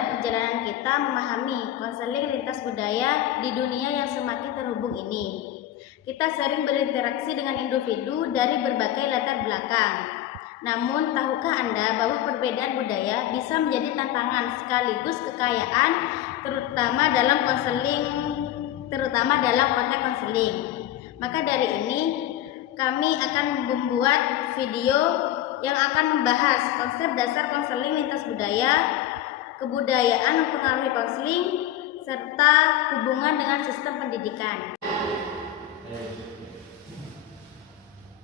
dalam perjalanan kita memahami konseling lintas budaya di dunia yang semakin terhubung ini. Kita sering berinteraksi dengan individu dari berbagai latar belakang. Namun, tahukah Anda bahwa perbedaan budaya bisa menjadi tantangan sekaligus kekayaan, terutama dalam konteks konseling. Maka dari ini, kami akan membuat video yang akan membahas konsep dasar konseling lintas budaya, kebudayaan mempengaruhi konseling, serta hubungan dengan sistem pendidikan.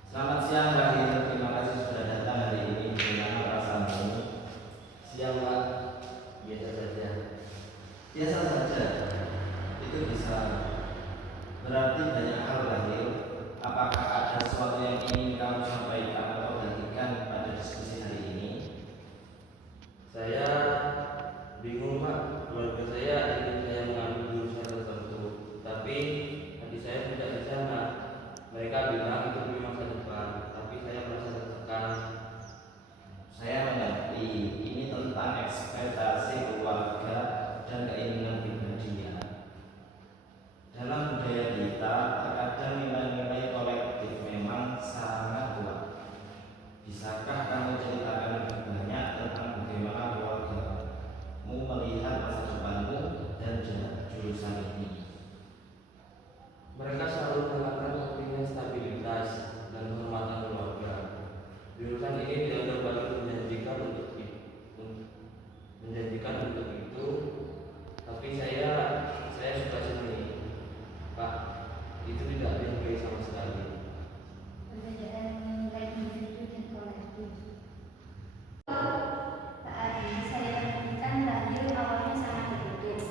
Selamat siang, Rahil. Terima kasih sudah datang hari ini. Bagaimana perasaanmu? Siang, Pak. Biasa saja. Biasa saja. Itu bisa berarti banyak hal, Rahil. Apakah ada sesuatu yang ingin kamu sampaikan atau bagikan pada diskusi hari ini? Saya bingung, Pak. Keluarga saya ingin saya mengambil jurusan tertentu, tapi adik saya tidak di sana. Mereka bilang itu demi masa depan, tapi saya merasa tertekan. Saya mengerti, ini tentang ekspektasi keluarga dan keinginan pribadinya. Dalam budaya kita, terkadang nilai-nilai kolektif memang sangat kuat. Bisakah kamu ceritakan lebih banyak tentang bagaimana keluargamu melihat masa depanmu dan jurusan ini? Mereka selalu menekankan pentingnya stabilitas dan kehormatan keluarga. Jurusan ini dianggap paling menjanjikan untuk itu, tapi saya suka seni, Pak. Itu tidak dihargai sama sekali. Perbedaan nilai individu dan kolektif. Pak Adi, saya perhatikan Rahil awalnya sangat tertutup.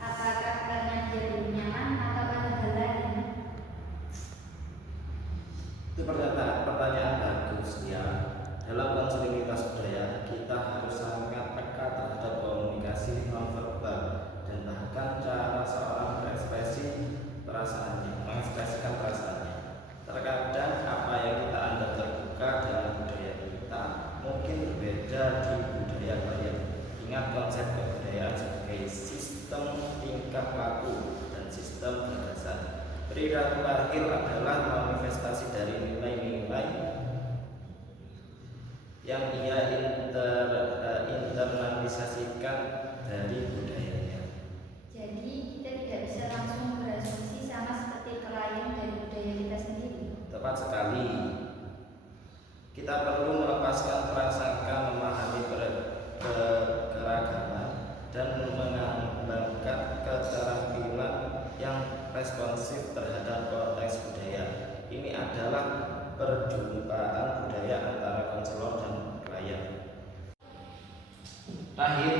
Apakah karena dia belum nyaman atau ada hal lain? Itu pertanyaan bagus ya. Dalam konseling lintas budaya, kita harus sangat peka terhadap komunikasi nonverbal dan bahkan cara seorang mengekspresikan perasaannya. Terkadang apa yang kita anggap terbuka dalam budaya kita mungkin berbeda di budaya lain. Ingat konsep kebudayaan sebagai sistem tingkah laku dan sistem gagasan. Perilaku Rahil adalah manifestasi dari nilai-nilai yang ia internalisasikan dari budayanya. Jadi kita tidak bisa langsung berasumsi sama seperti klien dari budaya kita sendiri. Tepat sekali. Kita perlu melepaskan prasangka memahami keragaman dan mengembangkan keterampilan yang responsif terhadap konteks budaya. Ini adalah perjumpaan budaya antara konselor dan klien. Rahil,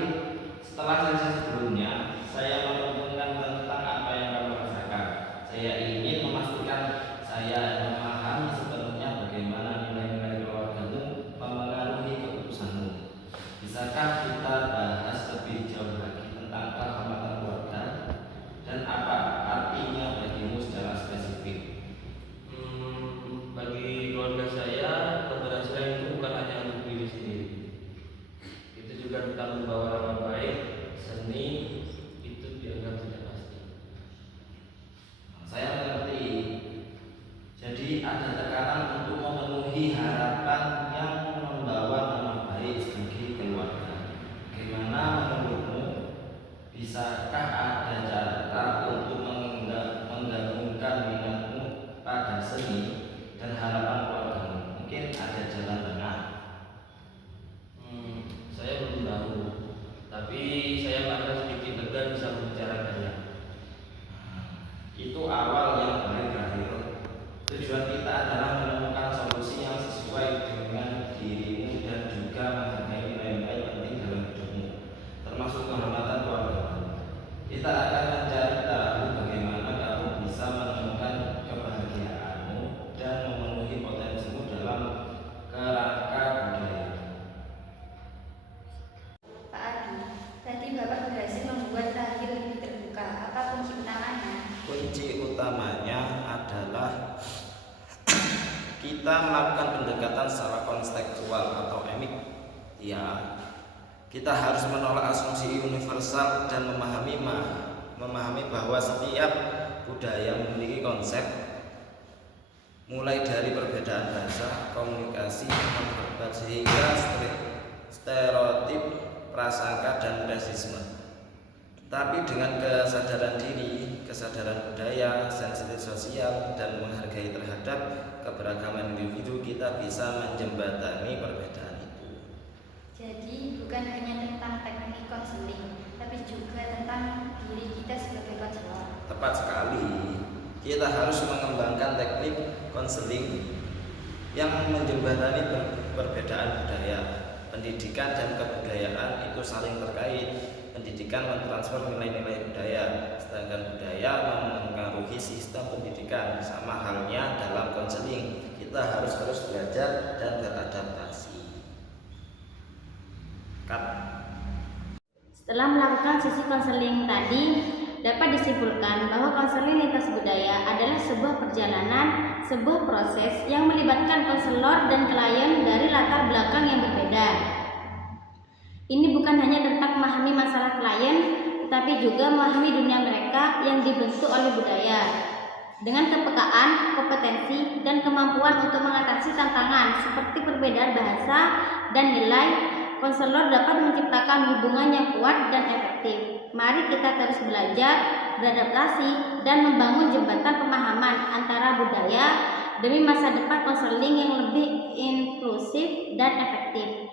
setelah sesi sebelumnya, saya menemukan tentang apa yang kamu rasakan. Saya ingin memastikan saya memahami sepenuhnya bagaimana nilai-nilai keluargamu memengaruhi keputusanmu. Bisakah kita bahas lebih jauh lagi tentang kehormatan keluarga dan apa artinya bagimu secara spesifik? Bagi keluarga saya, keberhasilan itu bukan hanya untuk diri sendiri. Itu juga tentang membawa nama baik. Seni itu dianggap tidak pasti. Saya mengerti. Jadi ada tekanan untuk memenuhi harapan yang membawa nama baik sebagai keluarga. Bagaimana menurutmu? Bisakah ada cara untuk menggabungkan minatmu pada seni dan harapan keluargamu? Mungkin ada jalan tengah. Saya belum tahu, tapi saya merasa sedikit lega bisa membicarakannya. Itu awal yang baik, Rahil. Tujuan kita adalah menemukan solusi yang sesuai dengan dirimu dan juga menghargai nilai-nilai penting dalam hidupmu, termasuk kehormatan keluargamu. Kita akan mencari tahu bagaimana kamu bisa menemukan kebahagiaanmu dan memenuhi potensimu dalam kerangka budaya. Pak Adi, tadi Bapak berhasil membuat Rahil lebih terbuka. Apa kunci utamanya? Kunci utamanya adalah kita melakukan pendekatan secara kontekstual atau emik. Ya, Kita harus menolak asumsi universal dan memahami bahwa setiap budaya memiliki konsep, mulai dari perbedaan bahasa, komunikasi, nonverbal sehingga stereotip, prasangka, dan rasisme. Tapi dengan kesadaran diri, kesadaran budaya, sensitif sosial, dan menghargai terhadap keberagaman individu, kita bisa menjembatani perbedaan itu. Jadi bukan hanya tentang teknik konseling, tapi juga tentang diri kita sebagai konselor. Tepat sekali. Kita harus mengembangkan teknik konseling yang menjembatani perbedaan budaya. Pendidikan dan kebudayaan itu saling terkait. Pendidikan mentransfer nilai-nilai budaya, sedangkan budaya mempengaruhi sistem pendidikan. Sama halnya dalam konseling, kita harus terus belajar dan beradaptasi. Setelah melakukan sesi konseling tadi, dapat disimpulkan bahwa konseling lintas budaya adalah sebuah perjalanan, sebuah proses yang melibatkan konselor dan klien dari latar belakang yang berbeda. Ini bukan hanya tentang memahami masalah klien, tetapi juga memahami dunia mereka yang dibentuk oleh budaya. Dengan kepekaan, kompetensi, dan kemampuan untuk mengatasi tantangan seperti perbedaan bahasa dan nilai, konselor dapat menciptakan hubungan yang kuat dan efektif. Mari kita terus belajar, beradaptasi, dan membangun jembatan pemahaman antara budaya demi masa depan konseling yang lebih inklusif dan efektif.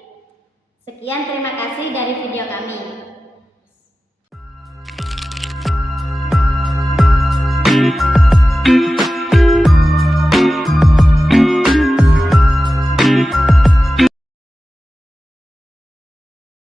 Sekian, terima kasih dari video kami.